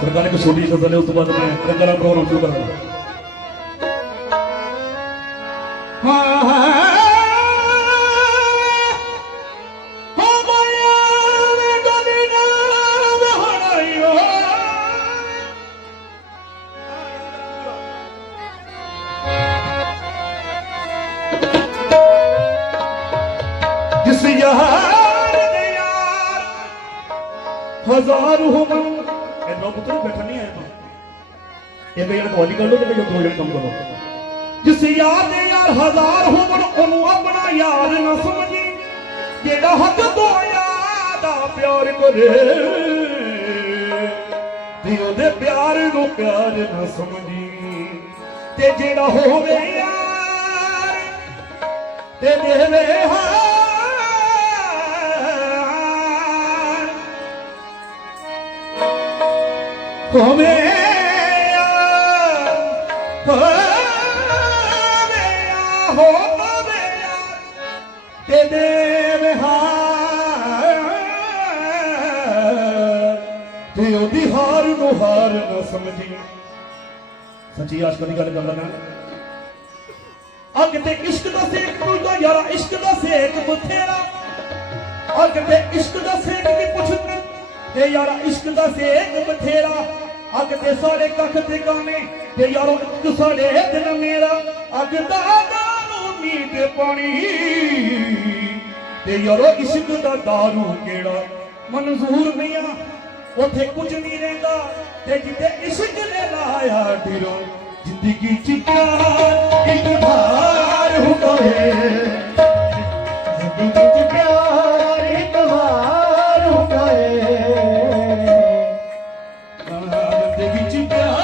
ਸਰਕਾਰ ਨੇ ਛੋਟੀ ਸਜ਼ਾ ਲੈ ਉਸ ਤੋਂ ਬਾਅਦ ਮੈਂ ਰੰਗਾਂ ਦਾ ਪ੍ਰੋਗਰਾਮ ਸ਼ੁਰੂ ਕਰਾਂਗਾ। जिस यहाँ ਹਜ਼ਾਰ ਹੋਵਨ ਇਹ ਲੋਕ ਪੁੱਤਰ ਬੈਠਾ ਨਹੀਂ ਆਇਆ ਮੈਂ। ਇਹ ਬਈ ਕਵਾਲੀ ਕਰ ਲੋ ਤੇ ਬਈ ਦੋ ਜਣੇ ਕੰਮ ਕਰੋ। ਜਿਸ ਯਾਰ ਦੇ ਯਾਰ ਹਜ਼ਾਰ ਹੋਵਨ ਉਹਨੂੰ ਆਪਣਾ ਯਾਰ ਨਾ ਸਮਝੀ। ਜਿਹੜਾ ਹੱਕ ਤੋਂ ਦਾ ਪਿਆਰ ਕਰੇ। ਤੇ ਉਹਦੇ ਪਿਆਰ ਨੂੰ ਪਿਆਰ ਨਾ ਸਮਝੀ। ਤੇ ਜਿਹੜਾ ਹੋਵੇ ਯਾਰ ਤੇ ਦੇਵੇ ਹਾਰ ਹੋਵੇ ਯਾਰ ਹੋਵੇ ਤੇ ਦੇਵੇ ਹਾਰ ਤੇ ਉਹਦੀ ਹਾਰ ਨੂੰ ਹਾਰ ਨਾ ਸਮਝੀ ਸੱਚੀ ਆਸ਼ਕ ਦੀ ਗੱਲ ਕਰਦਾ ਮੈਂ ਅੱਗ ਤੇ ਇਸ਼ਕ ਦਾ ਸੇਕ ਪੁੱਛਦਾ ਯਾਰਾ ਇਸ਼ਕ ਦਾ ਸੇਕ ਬਥੇਰਾ ਅੱਗ ਤੇ ਇਸ਼ਕ ਦਾ ਸੇਕ ਦੀ ਪੁੱਛਣ ਤੇ ਯਾਰਾ ਇਸ਼ਕ ਦਾ ਸੇਕ ਬਥੇਰਾ ਅੱਗ ਤੇ ਸਾਰੇ ਕੱਖ ਤੇ ਗਾਣੇ ਤੇ ਯਾਰੋ ਇੱਕ ਸਾਡੇ ਦਿਨ ਮੇਰਾ ਅੱਗ ਦਾ ਦਾਰੂ ਨੀਂਦ ਪਾਣੀ। ਤੇ ਯਾਰੋ, ਇਸ਼ਕ ਦਾ ਦਾਰੂ ਕਿਹੜਾ? ਮਨਜ਼ੂਰ ਨਹੀਂ ਆ, ਉਥੇ ਕੁਝ ਨਹੀਂ ਰਹਿੰਦਾ। ਤੇ ਜਿੱਤੇ ਇਸ਼ਕ ਨੇ ਲਾਇਆ ਡਿਰੋ, ਜ਼ਿੰਦਗੀ ਚ ਪਿਆਰ ਇੱਕ ਵਾਰ ਹੁੰਦਾ ਹੈ ਜ਼ਿੰਦਗੀ ਚ ਪਿਆਰ ਜ਼ਿੰਦਗੀ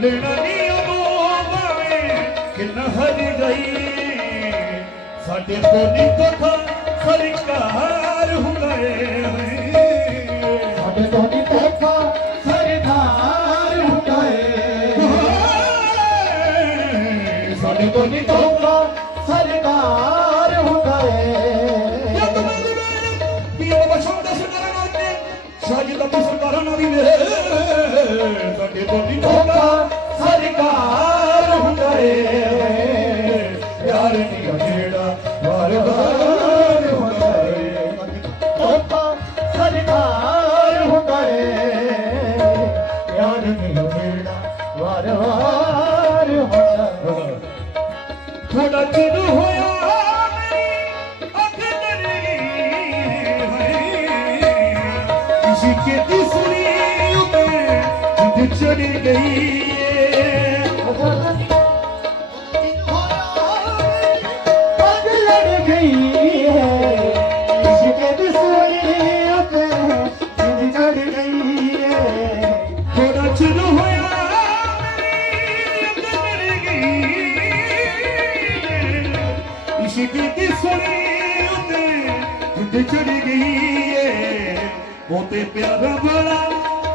ਮੁੰਡਣਾ ਨਹੀਂ ਉਹ ਬਾਵੇ ਕਿੰਨਾ ਹਰੀ ਗਈ। ਸਾਡੇ ਕੋਲੀ ਕੋਠਾ ਸਰਕਾਰ ਹੁੰਦਾ ਸਾਡੇ ਦੀ ਤੋਖਾ ਸਰਦਾਰ ਹੁੰਦਾ ਸਾਡੇ ਤੋਂ ਦੀ پيار سڄي پيار ڏينهن وارو ٿورا چن هئا س ਜਿੱਦ ਚੜੀ ਗਈ ਏ ਪੱਗ ਲੜ ਗਈ ਹੈ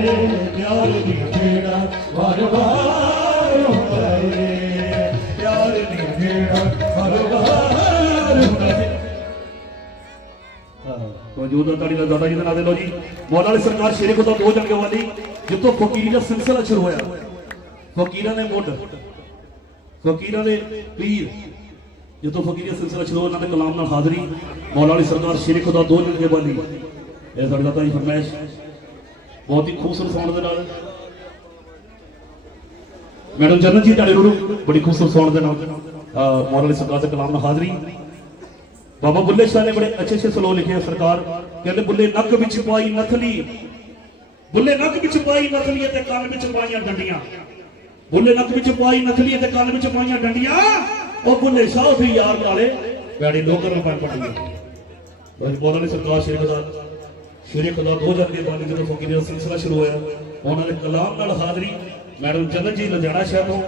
ਪਿਆਰ ਦੀ ਜਿਹੜਾ ਵਾਰ ਵਾਰ ਹੁੰਦਾ ਏ ਪਿਆਰ ਦੀ ਜਿਹੜਾ ਵਾਰ ਵਾਰ ਹੁੰਦਾ ਏ ਮੌਜੂਦ ਤਾੜੀ ਦਾ ਦਾਦਾ ਜੀ ਦੇ ਨਾਂ ਦੇ ਲੋ ਜੀ। ਮੌਲਾ ਵਾਲੀ ਸਰਕਾਰ ਸ਼ੇਰੇ ਖੁਦਾ ਦੋ ਜੰਗੇ ਵਾਲੀ ਜਿੱਥੋਂ ਫਕੀਰੀ ਦਾ ਸਿਲਸਿਲਾ ਸ਼ੁਰੂ ਹੋਇਆ। ਫਕੀਰਾਂ ਦੇ ਮੁੱਢ। ਫਕੀਰਾਂ ਦੇ ਪੀਰ। ਜਦੋਂ ਫਕੀਰੀ ਦਾ ਸਿਲਸਿਲਾ ਸ਼ੁਰੂ ਹੋਇਆ, ਉਹਨਾਂ ਦੇ ਕਲਾਮ ਨਾਲ ਹਾਜ਼ਰੀ। ਮੌਲਾ ਵਾਲੀ ਸਰਕਾਰ ਸ਼ੇਰੇ ਖੁਦਾ ਦੋ ਜੰਗੇ ਵਾਲੀ ਇਹ ਸਾਡੇ ਦਾਦਾ ਜੀ ਫਰਮਾਇਸ਼। ਬਹੁਤ ਹੀ ਖੂਬਸੂਰਤ ਸਾਊਂਡ ਦੇ ਨਾਲ। ਮੈਡਮ ਜਨਨ ਜੀ ਤੁਹਾਡੇ ਨੂੰ ਬੜੀ ਖੂਬਸੂਰਤ ਸਾਊਂਡ ਦੇ ਨਾਲ, ਅਹ ਸਰਕਾਰ ਦੇ ਕਲਾਮ ਨਾਲ ਹਾਜ਼ਰੀ। ਬਾਬਾ ਬੁੱਲੇ ਸ਼ਾਹ ਨੇ ਬੜੇ ਅੱਛੇ ਅੱਛੇ ਸਲੋ ਲਿਖੇ ਆ ਸਰਕਾਰ। ਕਹਿੰਦੇ ਬੁੱਲੇ ਨੱਕ ਵਿੱਚ ਪਾਈ ਨਥਲੀ। ਬੁੱਲੇ ਨੱਕ ਵਿੱਚ ਪਾਈ ਨਥਲੀ ਤੇ ਕੰਨ ਵਿੱਚ ਪਾਈਆਂ ਡੰਡੀਆਂ। ਬੁੱਲੇ ਨੱਕ ਵਿੱਚ ਪਾਈ ਨਥਲੀ ਤੇ ਕੰਨ ਵਿੱਚ ਪਾਈਆਂ ਡੰਡੀਆਂ। ਉਹ ਬੁੱਲੇ ਸ਼ਾਹ ਸੀ ਯਾਰ ਨਾਲੇ ਬੈੜੀ ਲੋਕਰ ਨੂੰ ਪੈਣ ਪੜੀ ਉਹ ਸਰਕਾਰ ਸ਼ੇਰ ਖੁਦਾ ਸ਼ੇਰ ਖੁਦਾ ਦੋ ਹਜ਼ਾਰ ਦੇ ਬਾਅਦ ਜਦੋਂ ਫਕੀਰੀ ਦਾ ਸਿਲਸਿਲਾ ਸ਼ੁਰੂ ਹੋਇਆ, ਉਹਨਾਂ ਦੇ ਕਲਾਮ ਨਾਲ ਹਾਜ਼ਰੀ। ਮੈਡਮ ਜਨਨ ਜੀ ਲੁਧਿਆਣਾ ਸ਼ਹਿਰ ਤੋਂ